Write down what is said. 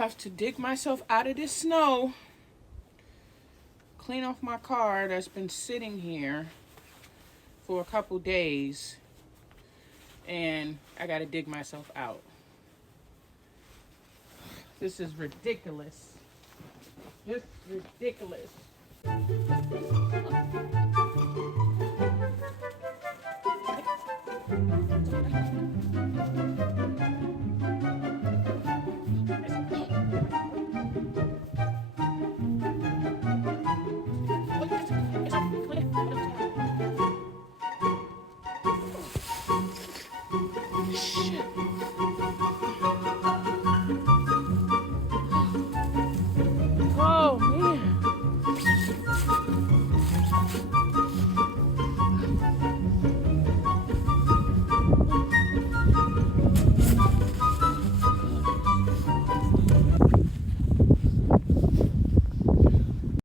I have to dig myself out of this snow, clean off my car that's been sitting here for a couple days, and I gotta dig myself out. This is ridiculous. Just ridiculous.